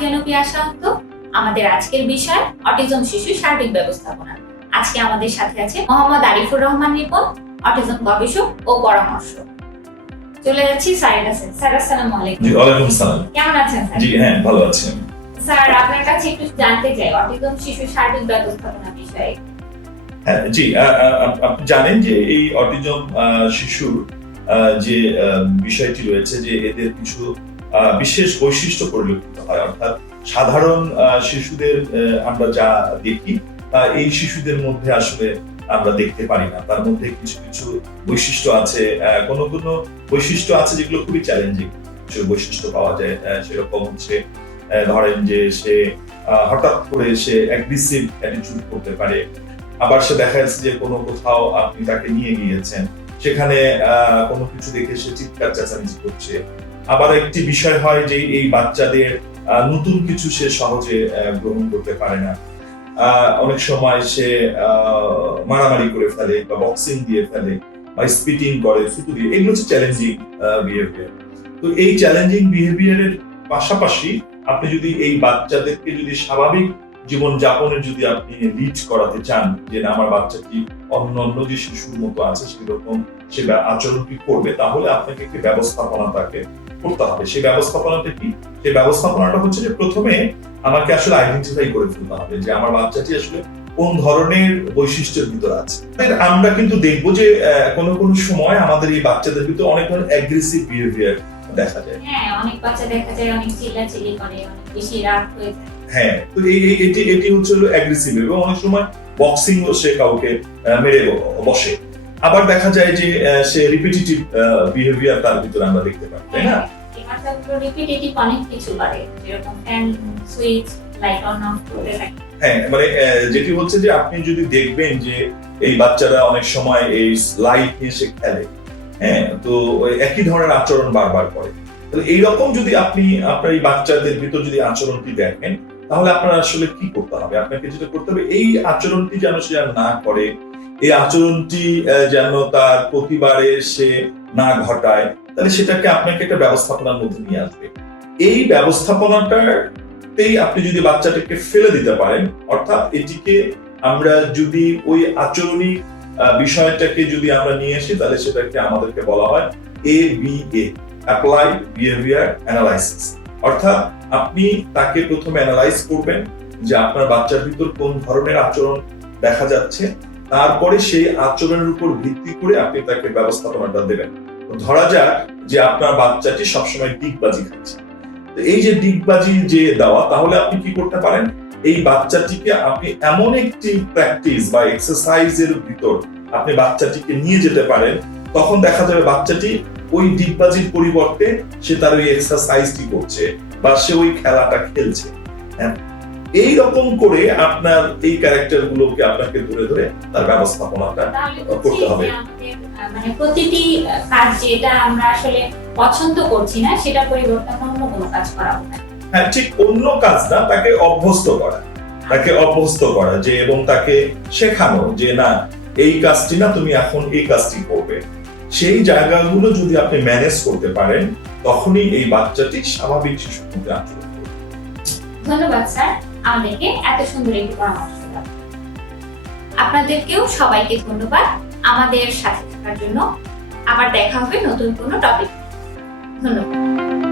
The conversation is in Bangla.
আখিয়ানবী আশান্ত। আমাদের আজকের বিষয় অটিজম শিশু সার্বিক ব্যবস্থাপনা। আজকে আমাদের সাথে আছে মোহাম্মদ আরিফুর রহমান রিপন, অটিজম গবেষক ও পরামর্শক। চলে যাচ্ছি স্যারের কাছে। স্যার আসসালামু আলাইকুম। জি ওয়ালাইকুম আসসালাম। কেমন আছেন স্যার? জি হ্যাঁ, ভালো আছি। স্যার আপনার কাছে একটু জানতে চাই অটিজম শিশু সার্বিক ব্যবস্থাপনা বিষয়ে। হ্যাঁ জি, আপনি জানেন যে এই অটিজম শিশুর যে বিষয়টি রয়েছে যে এদের কিছু বিশেষ বৈশিষ্ট্য পরিলক্ষিত হয়, অর্থাৎ সাধারণ শিশুদের আমরা যা দেখি এই শিশুদের মধ্যে আসলে আমরা দেখতে পারি না। তার মধ্যে কিছু কিছু বৈশিষ্ট্য আছে, কোনো কোনো বৈশিষ্ট্য আছে যেগুলো খুবই চ্যালেঞ্জিং কিছু বৈশিষ্ট্য পাওয়া যায়। সেরকম হচ্ছে ধরেন যে সে হঠাৎ করে সে অ্যাগ্রেসিভ অ্যাটিটিউড করতে পারে। আবার সে দেখা যাচ্ছে যে কোনো কোথাও আপনি তাকে নিয়ে গিয়েছেন, সেখানে কোনো কিছু দেখে সে চিৎকার চেঁচামেচি করছে। আবার একটি বিষয় হয় যে এই বাচ্চাদের নতুন কিছু সে সহজে গ্রহণ করতে পারে না। অনেক সময় সে মারামারি করে ফেলে বা বক্সিং দিয়ে ফেলে বা স্পিটিং করে, থুতু দিয়ে। এগুলো হচ্ছে চ্যালেঞ্জিং বিহেভিয়ার। তো এই চ্যালেঞ্জিং বিহেভিয়ারের পাশাপাশি আপনি যদি এই বাচ্চাদেরকে যদি স্বাভাবিক জীবন যাপনের যদি আপনি লিড করাতে চান, যে আমার বাচ্চাটি অন্যান্য যে শিশুর মতো আছে সেরকম সে আচরণটি করবে, তাহলে আপনাকে একটি ব্যবস্থাপনা তাকে করতে হবে। সেই ব্যবস্থাপনাটা কি? সেই ব্যবস্থাপনাটা হচ্ছে যে প্রথমে আমাকে আসলে আইডেন্টিফাই করে ফেলতে হবে যে আমার বাচ্চাটি আসলে কোন ধরনের বৈশিষ্ট্যের ভিতর আছে। আমরা কিন্তু দেখবো যে কোনো কোনো সময় আমাদের এই বাচ্চাদের ভিতরে অনেক ধরনের অ্যাগ্রেসিভ বিহেভিয়ার দেখা যায়। হ্যাঁ, অনেক বাচ্চা দেখা যায় অনেক চিল্লাচিল্লি করে, অনেক বেশি রাগ হয়ে যায়। হ্যাঁ, তো এটি হচ্ছে অ্যাগ্রেসিভ, এবং অনেক সময় বক্সিং ও সে কাউকে মেরে বসে। আবার দেখা যায় যে সে রিপিটিটিভ বিহেভিয়ার তার ভিতরে আমরা দেখতে পাই, তাই না? এই বাচ্চাগুলো রিপিটিটিভ অনেক কিছু করে, যেরকম fan switch light on of করতে থাকে। হ্যাঁ, মানে যেটি হচ্ছে যে আপনি যদি দেখবেন যে এই বাচ্চারা অনেক সময় এই লাইট নিয়ে সে খেলে, হ্যাঁ, তো একই ধরনের আচরণ বারবার করে। তাহলে এইরকম যদি আপনি আপনার এই বাচ্চাদের ভিতর যদি আচরণটি দেখেন, তাহলে আপনার আসলে কি করতে হবে? আপনাকে যেটা করতে হবে, এই আচরণটি যেন সে আর না করে, এই আচরণটি যেন তার প্রতিবারে সে না ঘটায়, তাহলে সেটাকে আপনাকে একটা ব্যবস্থাপনার মধ্যে নিয়ে আসবে। এই ব্যবস্থাপনাটাতেই আপনি যদি বাচ্চাটাকে ফেলে দিতে পারেন, অর্থাৎ এটিকে আমরা যদি ওই আচরণিক বিষয়টাকে যদি আমরা নিয়ে আসি, তাহলে সেটাকে আমাদেরকে বলা হয় ABA, অ্যাপ্লাইড বিহেভিয়ার অ্যানালাইসিস। অর্থাৎ আপনি তাকে প্রথমে অ্যানালাইজ করবেন যে আপনার বাচ্চার ভিতর কোন ধরনের আচরণ দেখা যাচ্ছে, তারপরে সেই আচরণের উপর ভিত্তি করে আপনি তাকে ব্যবস্থাপনাটা দেবেন। ধরা যাক যে আপনার বাচ্চাটি সবসময় ডিগবাজি খাচ্ছে। তো এই যে ডিগবাজি যে দেওয়া, তাহলে আপনি কি করতে পারেন? এই বাচ্চাটিকে আপনি এমন একটি প্র্যাকটিস বা এক্সারসাইজের ভিতর আপনি বাচ্চাটিকে নিয়ে যেতে পারেন, তখন দেখা যাবে বাচ্চাটি ওই ডিগবাজির পরিবর্তে সে তার ওই এক্সারসাইজটি করছে বা সে ওই খেলাটা খেলছে। হ্যাঁ, এই রকম করে আপনার এই ক্যারেক্টার গুলোকে আপনাকে ধরে ধরে তার ব্যবস্থাপনাটা করতে হবে। মানে প্রতিটি কাজ যেটা আমরা আসলে পছন্দ করছি না, সেটা পরিবর্তন অন্য কোনো কাজ করা হবে। হ্যাঁ, ঠিক অন্য কাজ না, তাকে অভ্যস্ত করা যে, এবং তাকে শেখানো যে না, এই কাজটি না, তুমি এখন এই কাজটি করবে। সেই জায়গাগুলো যদি আপনি ম্যানেজ করতে পারেন, তখনই এই বাচ্চাটি স্বাভাবিক শিশুর মধ্যে আচরণ করবে। ধন্যবাদ স্যার, আমাদেরকে এত সুন্দর একটি পরামর্শ দেওয়ার। আপনাদেরকেও সবাইকে ধন্যবাদ আমাদের সাথে থাকার জন্য। আবার দেখা হবে নতুন কোনো টপিক। ধন্যবাদ।